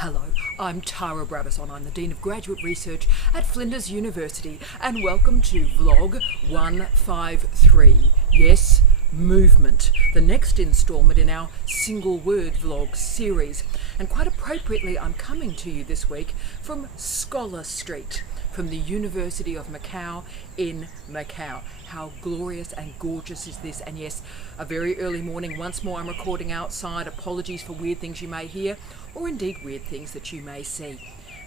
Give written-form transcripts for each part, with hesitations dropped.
Hello, I'm Tara Brabazon. I'm the Dean of Graduate Research at Flinders University, and welcome to Vlog 153. Yes, movement, the next instalment in our single word vlog series. And quite appropriately, I'm coming to you this week from Scholar Street, from the University of Macau in Macau. How glorious and gorgeous is this? And yes, a very early morning. Once more, I'm recording outside. Apologies for weird things you may hear, or indeed weird things that you may see.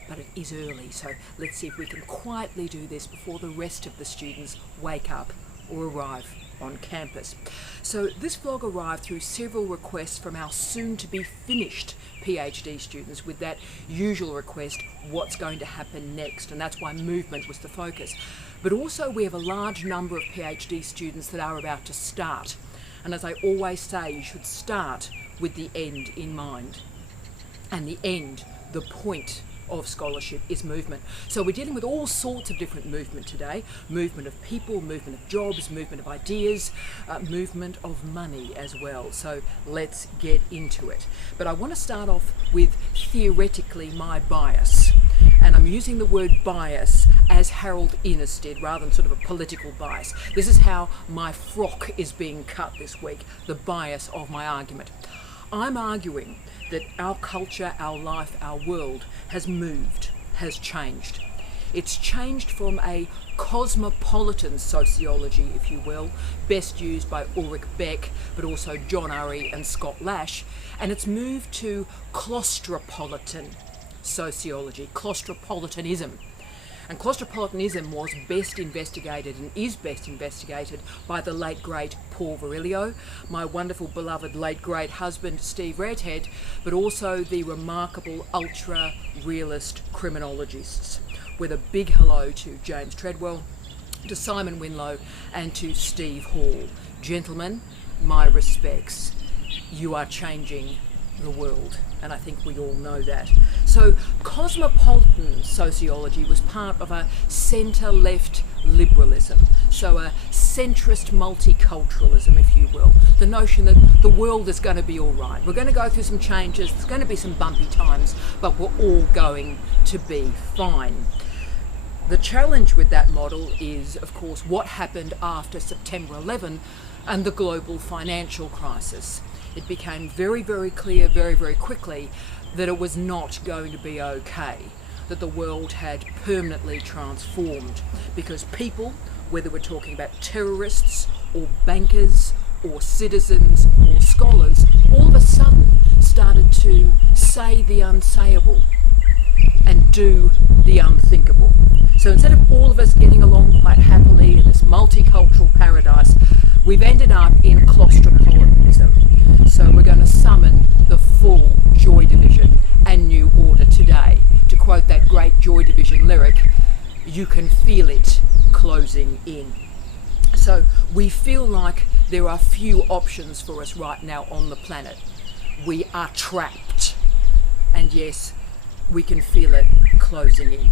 But it is early, so let's see if we can quietly do this before the rest of the students wake up or arrive on campus. So this vlog arrived through several requests from our soon-to-be finished PhD students, with that usual request, what's going to happen next? And that's why movement was the focus. But also we have a large number of PhD students that are about to start. And as I always say, you should start with the end in mind. And the end, the point of scholarship, is movement. So we're dealing with all sorts of different movement today. Movement of people, movement of jobs, movement of ideas, movement of money as well. So let's get into it. But I want to start off with theoretically my bias. And I'm using the word bias as Harold Innis did, rather than sort of a political bias. This is how my frock is being cut this week, the bias of my argument. I'm arguing that our culture, our life, our world has moved, has changed. It's changed from a cosmopolitan sociology, if you will, best used by Ulrich Beck, but also John Urry and Scott Lash, and it's moved to claustropolitan sociology, claustropolitanism. And claustropolitanism was best investigated and is best investigated by the late great Paul Virilio, my wonderful beloved late great husband Steve Redhead, but also the remarkable ultra realist criminologists, with a big hello to James Treadwell, to Simon Winlow and to Steve Hall. Gentlemen, my respects. You are changing the world, and I think we all know that. So cosmopolitan sociology was part of a centre-left liberalism, so a centrist multiculturalism, if you will. The notion that the world is going to be all right. We're going to go through some changes, there's going to be some bumpy times, but we're all going to be fine. The challenge with that model is, of course, what happened after September 11 and the global financial crisis. It became very, very clear very, very quickly that it was not going to be okay, that the world had permanently transformed, because people, whether we're talking about terrorists or bankers or citizens or scholars, all of a sudden started to say the unsayable and do the unthinkable. So instead of all of us getting along quite happily in this multicultural paradise, we've ended up in claustropolitanism. So we're going to summon the full Joy Division and New Order today. To quote that great Joy Division lyric, you can feel it closing in. So we feel like there are few options for us right now on the planet. We are trapped. And yes, we can feel it closing in.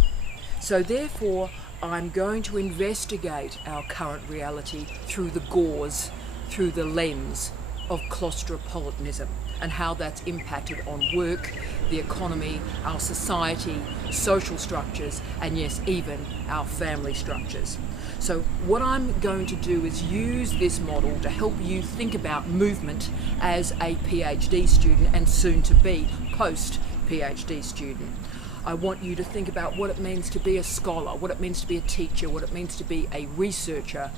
So therefore, I'm going to investigate our current reality through the gauze, through the lens of claustropolitanism, and how that's impacted on work, the economy, our society, social structures, and yes, even our family structures. So what I'm going to do is use this model to help you think about movement as a PhD student and soon to be post-PhD student. I want you to think about what it means to be a scholar, what it means to be a teacher, what it means to be a researcher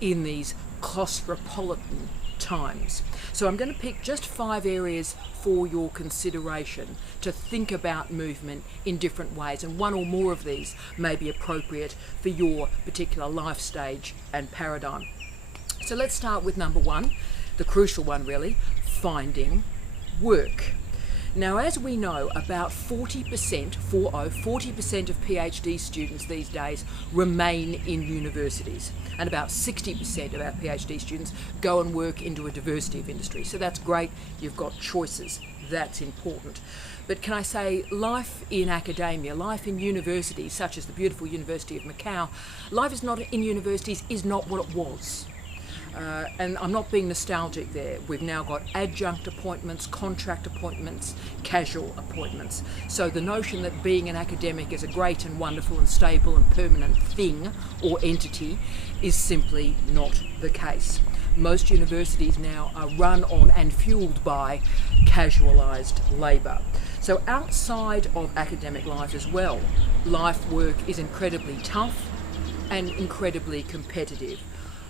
in these claustropolitan times. So I'm going to pick just 5 areas for your consideration to think about movement in different ways, and one or more of these may be appropriate for your particular life stage and paradigm. So let's start with number 1, the crucial one really, finding work. Now, as we know, about 40% of PhD students these days remain in universities, and about 60% of our PhD students go and work into a diversity of industries. So that's great, you've got choices, that's important. But can I say, life in academia, life in universities, such as the beautiful University of Macau, life is not in universities is not what it was. And I'm not being nostalgic there. We've now got adjunct appointments, contract appointments, casual appointments. So the notion that being an academic is a great and wonderful and stable and permanent thing or entity is simply not the case. Most universities now are run on and fueled by casualised labour. So outside of academic life as well, life work is incredibly tough and incredibly competitive.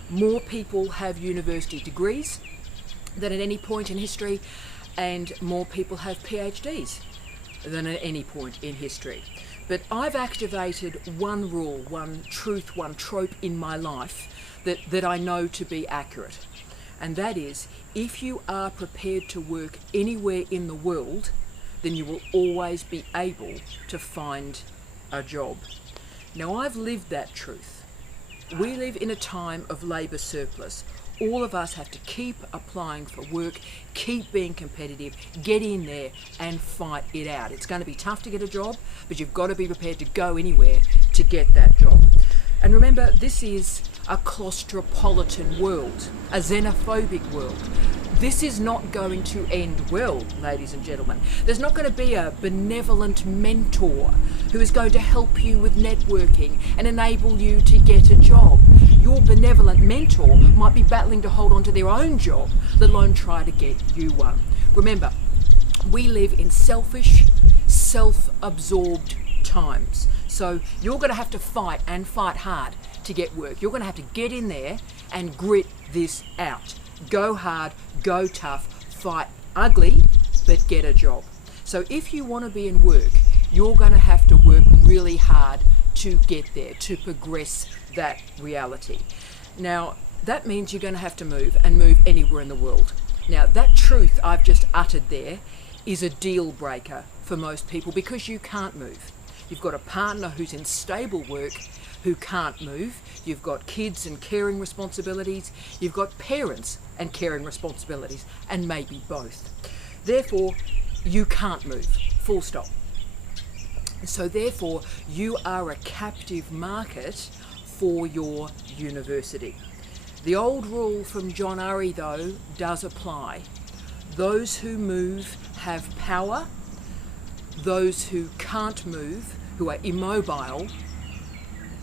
More people have university degrees than at any point in history, and more people have PhDs than at any point in history. But I've activated one rule, one truth, one trope in my life that I know to be accurate. And that is, if you are prepared to work anywhere in the world, then you will always be able to find a job. Now, I've lived that truth. We live in a time of labour surplus. All of us have to keep applying for work, keep being competitive, get in there and fight it out. It's going to be tough to get a job, but you've got to be prepared to go anywhere to get that job. And remember, this is a claustropolitan world, a xenophobic world. This is not going to end well, ladies and gentlemen. There's not going to be a benevolent mentor who is going to help you with networking and enable you to get a job. Your benevolent mentor might be battling to hold on to their own job, let alone try to get you one. Remember, we live in selfish, self-absorbed times. So you're going to have to fight and fight hard to get work. You're going to have to get in there and grit this out. Go hard, go tough, fight ugly, but get a job. So if you want to be in work, you're going to have to work really hard to get there, to progress that reality. Now, that means you're going to have to move and move anywhere in the world. Now, that truth I've just uttered there is a deal breaker for most people because you can't move. You've got a partner who's in stable work who can't move. You've got kids and caring responsibilities. You've got parents and caring responsibilities, and maybe both. Therefore, you can't move, full stop. So therefore, you are a captive market for your university. The old rule from John Urry, though, does apply. Those who move have power. Those who can't move, who are immobile,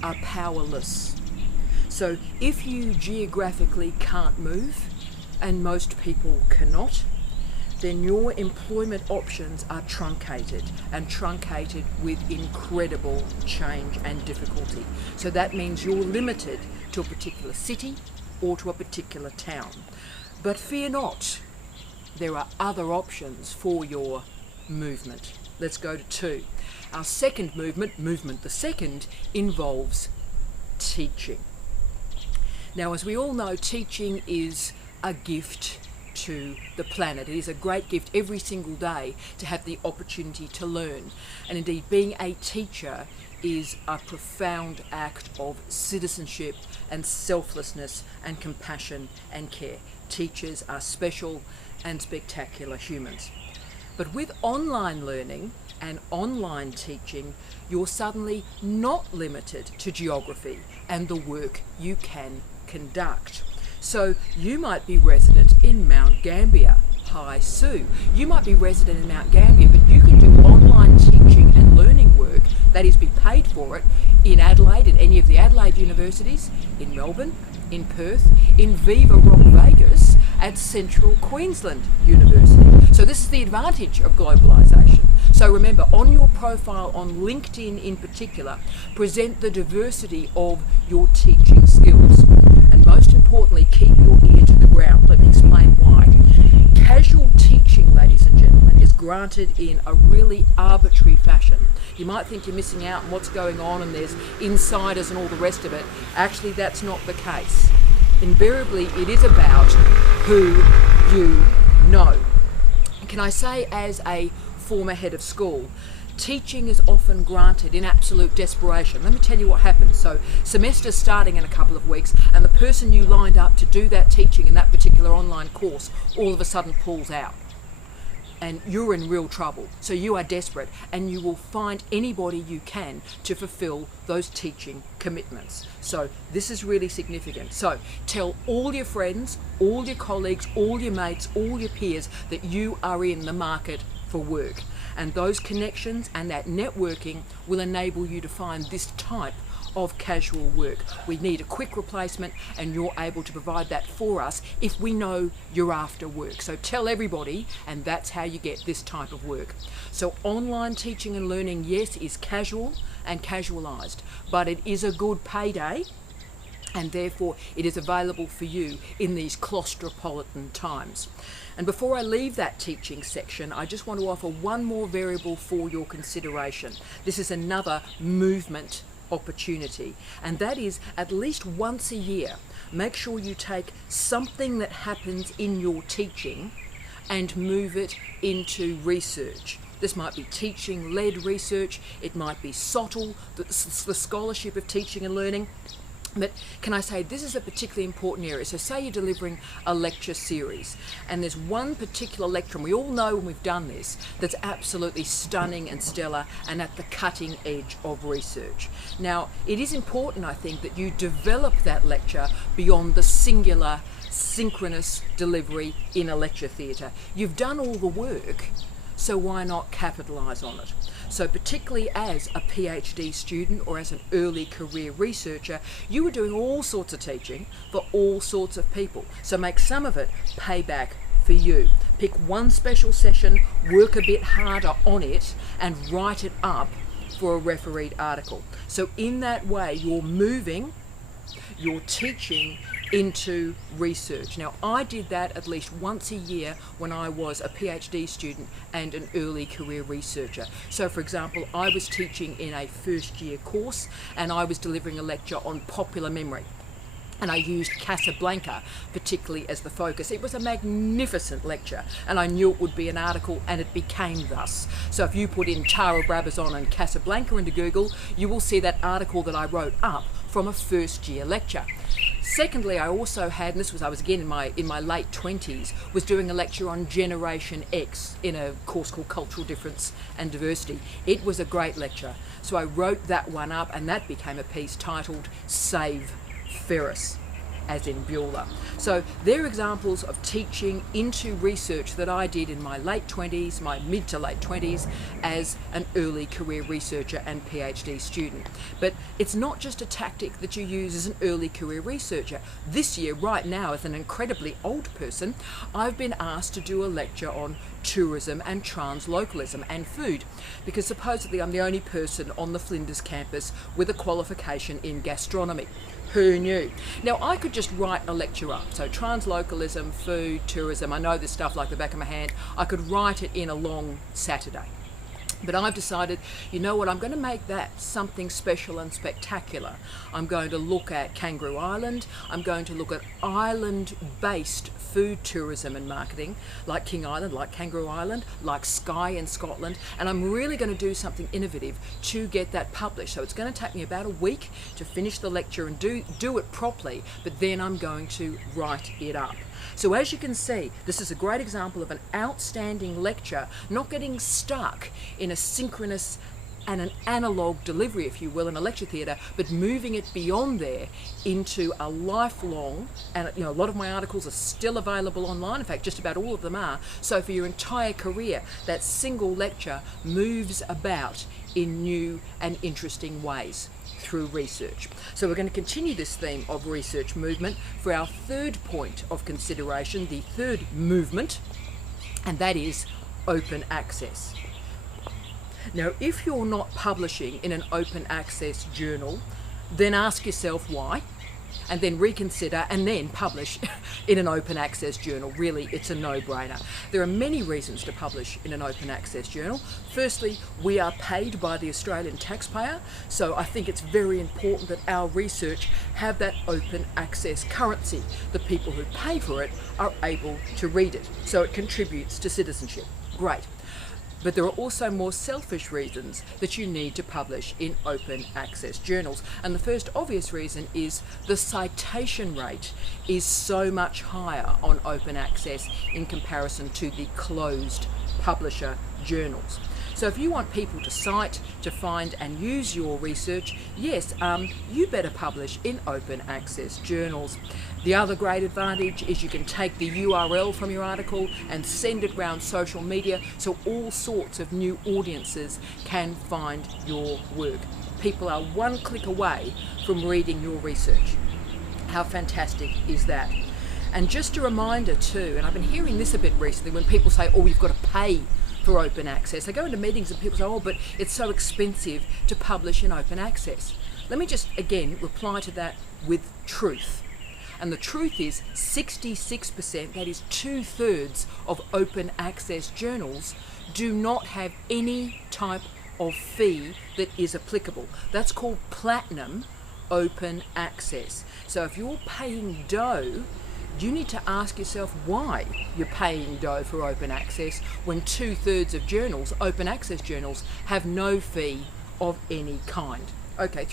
are powerless. So if you geographically can't move, and most people cannot, then your employment options are truncated, and truncated with incredible change and difficulty. So that means you're limited to a particular city or to a particular town. But fear not, there are other options for your movement. Let's go to 2. Our second movement the second, involves teaching. Now, as we all know, teaching is a gift to the planet. It is a great gift every single day to have the opportunity to learn. And indeed, being a teacher is a profound act of citizenship and selflessness and compassion and care. Teachers are special and spectacular humans. But with online learning and online teaching, you're suddenly not limited to geography and the work you can conduct. So you might be resident in Mount Gambier, Hi Sue. You might be resident in Mount Gambier, but you can do online teaching and learning work, that is, be paid for it, in Adelaide, at any of the Adelaide universities, in Melbourne, in Perth, in Viva Rock Vegas, at Central Queensland University. So this is the advantage of globalisation. So remember, on your profile on LinkedIn in particular, present the diversity of your teaching skills. And most importantly, keep your ear to the ground. Let me explain why. Casual teaching, ladies and gentlemen, is granted in a really arbitrary fashion. You might think you're missing out on what's going on and there's insiders and all the rest of it. Actually, that's not the case. Invariably, it is about who you know. Can I say, as a former head of school, teaching is often granted in absolute desperation. Let me tell you what happens. So semester's starting in a couple of weeks, and the person you lined up to do that teaching in that particular online course all of a sudden pulls out. and you're in real trouble. So you are desperate, and you will find anybody you can to fulfill those teaching commitments. So this is really significant. So tell all your friends, all your colleagues, all your mates, all your peers that you are in the market for work. And those connections and that networking will enable you to find this type of casual work. We need a quick replacement, and you're able to provide that for us if we know you're after work. So tell everybody, and that's how you get this type of work. So online teaching and learning, yes, is casual and casualised, but it is a good payday, and therefore it is available for you in these claustropolitan times. And before I leave that teaching section, I just want to offer one more variable for your consideration. This is another movement opportunity, and that is at least once a year, make sure you take something that happens in your teaching and move it into research. This might be teaching-led research, it might be SOTL, the Scholarship of Teaching and Learning. But can I say, this is a particularly important area. So say you're delivering a lecture series, and there's one particular lecture, and we all know when we've done this, that's absolutely stunning and stellar and at the cutting edge of research. Now, it is important, I think, that you develop that lecture beyond the singular, synchronous delivery in a lecture theatre. You've done all the work, so why not capitalise on it? So particularly as a PhD student or as an early career researcher, you are doing all sorts of teaching for all sorts of people. So make some of it pay back for you. Pick one special session, work a bit harder on it, and write it up for a refereed article. So in that way, you're moving your teaching into research. Now, I did that at least once a year when I was a PhD student and an early career researcher. So for example, I was teaching in a first year course, and I was delivering a lecture on popular memory. And I used Casablanca particularly as the focus. It was a magnificent lecture, and I knew it would be an article, and it became thus. So if you put in Tara Brabazon and Casablanca into Google, you will see that article that I wrote up from a first year lecture. Secondly, I also had, and I was again in my late 20s, was doing a lecture on Generation X in a course called Cultural Difference and Diversity. It was a great lecture. So I wrote that one up, and that became a piece titled Save Ferris, as in Bueller. So they're examples of teaching into research that I did in my late 20s, my mid to late 20s, as an early career researcher and PhD student. But it's not just a tactic that you use as an early career researcher. This year, right now, as an incredibly old person, I've been asked to do a lecture on tourism and translocalism and food, because supposedly I'm the only person on the Flinders campus with a qualification in gastronomy. Who knew? Now, I could just write a lecture up. So translocalism, food, tourism, I know this stuff like the back of my hand. I could write it in a long Saturday. But I've decided, you know what, I'm going to make that something special and spectacular. I'm going to look at Kangaroo Island. I'm going to look at island-based food tourism and marketing, like King Island, like Kangaroo Island, like Skye in Scotland. And I'm really going to do something innovative to get that published. So it's going to take me about a week to finish the lecture and do it properly, but then I'm going to write it up. So as you can see, this is a great example of an outstanding lecture, not getting stuck in a synchronous and an analogue delivery, if you will, in a lecture theatre, but moving it beyond there into a lifelong, and you know, a lot of my articles are still available online, in fact just about all of them are, so for your entire career, that single lecture moves about in new and interesting ways through research. So we're going to continue this theme of research movement for our third point of consideration, the third movement, and that is open access. Now, if you're not publishing in an open access journal, then ask yourself why, and then reconsider and then publish in an open access journal. Really, it's a no-brainer. There are many reasons to publish in an open access journal. Firstly, we are paid by the Australian taxpayer, so I think it's very important that our research have that open access currency. The people who pay for it are able to read it, so it contributes to citizenship. Great. But there are also more selfish reasons that you need to publish in open access journals. And the first obvious reason is the citation rate is so much higher on open access in comparison to the closed publisher journals. So if you want people to cite, to find and use your research, yes, you better publish in open access journals. The other great advantage is you can take the URL from your article and send it around social media so all sorts of new audiences can find your work. People are one click away from reading your research. How fantastic is that? And just a reminder too, and I've been hearing this a bit recently when people say, oh, you've got to pay for open access. I go into meetings and people say, oh, but it's so expensive to publish in open access. Let me just again reply to that with truth. And the truth is 66%, that is 2/3 of open access journals, do not have any type of fee that is applicable. That's called platinum open access. So if you're paying dough, you need to ask yourself why you're paying dough for open access when 2/3 of journals, open access journals, have no fee of any kind. Okay,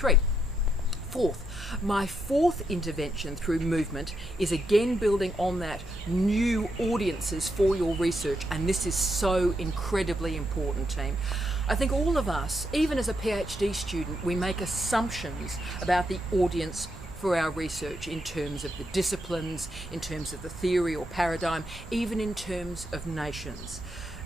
my fourth intervention through movement is again building on that new audiences for your research, and this is so incredibly important, team. I think all of us, even as a PhD student, we make assumptions about the audience for our research in terms of the disciplines, in terms of the theory or paradigm, even in terms of nations.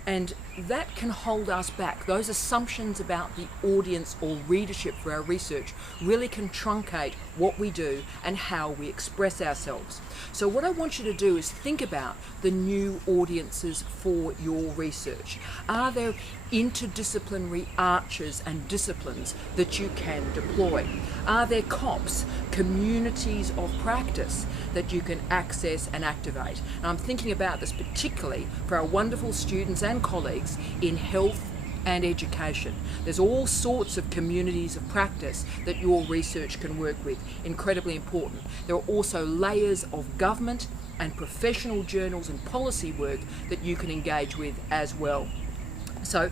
And that can hold us back. Those assumptions about the audience or readership for our research really can truncate what we do and how we express ourselves. So what I want you to do is think about the new audiences for your research. Are there interdisciplinary arches and disciplines that you can deploy? Are there COPs, communities of practice, that you can access and activate? And I'm thinking about this particularly for our wonderful students and colleagues in health and education. There's all sorts of communities of practice that your research can work with. Incredibly important. There are also layers of government and professional journals and policy work that you can engage with as well. So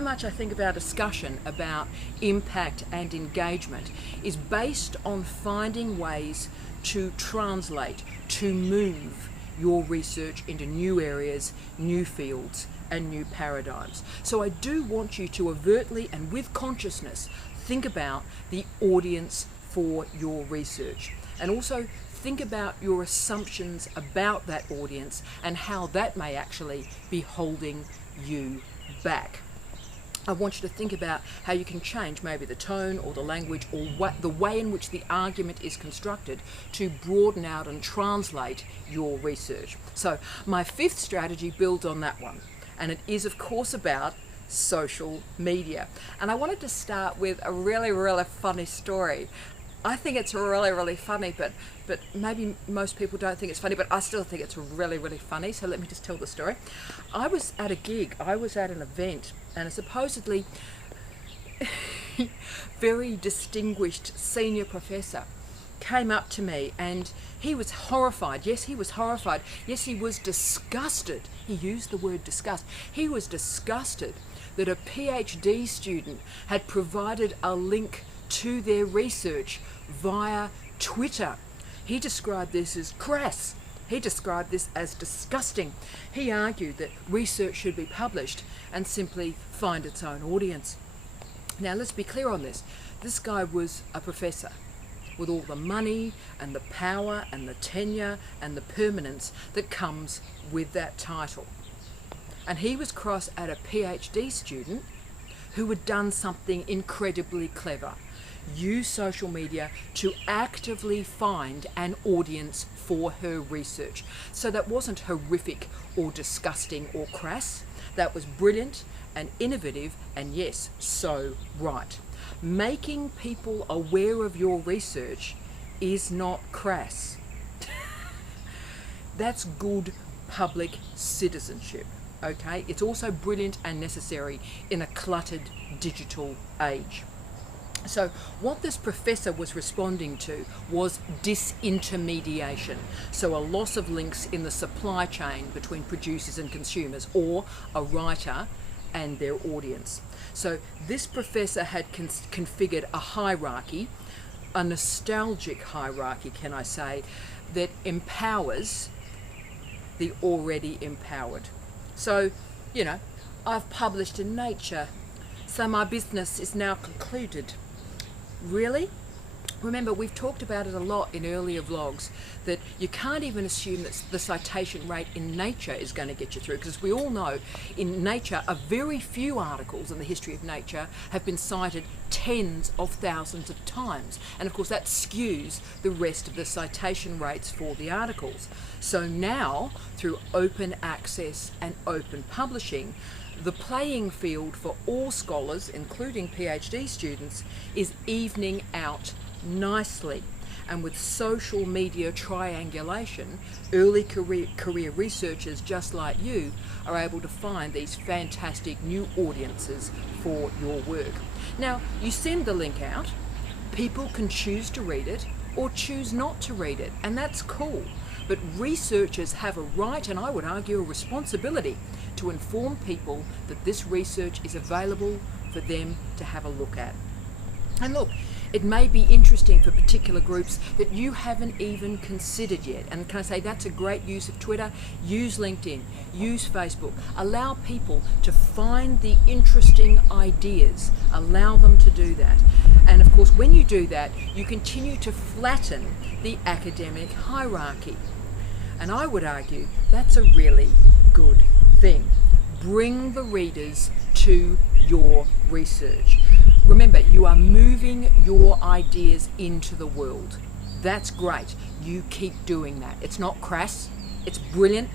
much I think of our discussion about impact and engagement is based on finding ways to translate, to move your research into new areas, new fields, and new paradigms. So I do want you to overtly and with consciousness think about the audience for your research, and also think about your assumptions about that audience and how that may actually be holding you back. I want you to think about how you can change maybe the tone or the language or the way in which the argument is constructed to broaden out and translate your research. So my fifth strategy builds on that one, and it is of course about social media. And I wanted to start with a really, really funny story. I think it's really, really funny, but maybe most people don't think it's funny, but I still think it's really, really funny. So let me just tell the story. I was at a gig, I was at an event, and a supposedly very distinguished senior professor came up to me, and he was horrified. Yes, he was horrified. Yes, he was disgusted. He used the word disgust. He was disgusted that a PhD student had provided a link to their research via Twitter. He described this as crass. He described this as disgusting. He argued that research should be published and simply find its own audience. Now let's be clear on this. This guy was a professor with all the money and the power and the tenure and the permanence that comes with that title. And he was cross at a PhD student who had done something incredibly clever. Use social media to actively find an audience for her research. So that wasn't horrific or disgusting or crass. That was brilliant and innovative, and yes, so right. Making people aware of your research is not crass. That's good public citizenship, okay? It's also brilliant and necessary in a cluttered digital age. So what this professor was responding to was disintermediation, so a loss of links in the supply chain between producers and consumers, or a writer and their audience. So this professor had configured a hierarchy, a nostalgic hierarchy, can I say, that empowers the already empowered. So, you know, I've published in Nature, so my business is now concluded. Really? Remember, we've talked about it a lot in earlier vlogs, that you can't even assume that the citation rate in Nature is going to get you through, because we all know in Nature, a very few articles in the history of Nature have been cited tens of thousands of times. And of course that skews the rest of the citation rates for the articles. So now, through open access and open publishing, the playing field for all scholars, including PhD students, is evening out nicely. And with social media triangulation, early career researchers just like you are able to find these fantastic new audiences for your work. Now, you send the link out, people can choose to read it or choose not to read it, and that's cool. But researchers have a right, and I would argue a responsibility, to inform people that this research is available for them to have a look at. And look, it may be interesting for particular groups that you haven't even considered yet. And can I say, that's a great use of Twitter. Use LinkedIn, use Facebook. Allow people to find the interesting ideas. Allow them to do that. And of course, when you do that, you continue to flatten the academic hierarchy. And I would argue that's a really good thing. Bring the readers to your research. Remember, you are moving your ideas into the world. That's great. You keep doing that. It's not crass, it's brilliant,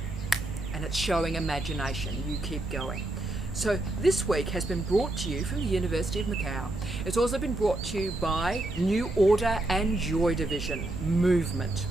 and it's showing imagination. You keep going. So this week has been brought to you from the University of Macau. It's also been brought to you by New Order and Joy Division Movement.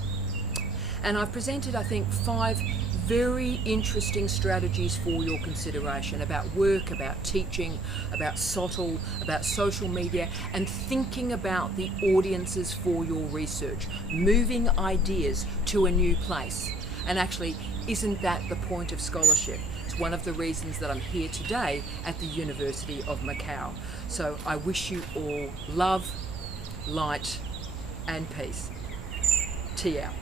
And I've presented, I think, 5 very interesting strategies for your consideration about work, about teaching, about SOTL, about social media, and thinking about the audiences for your research, moving ideas to a new place. And actually, isn't that the point of scholarship? It's one of the reasons that I'm here today at the University of Macau. So I wish you all love, light, and peace. Tea out.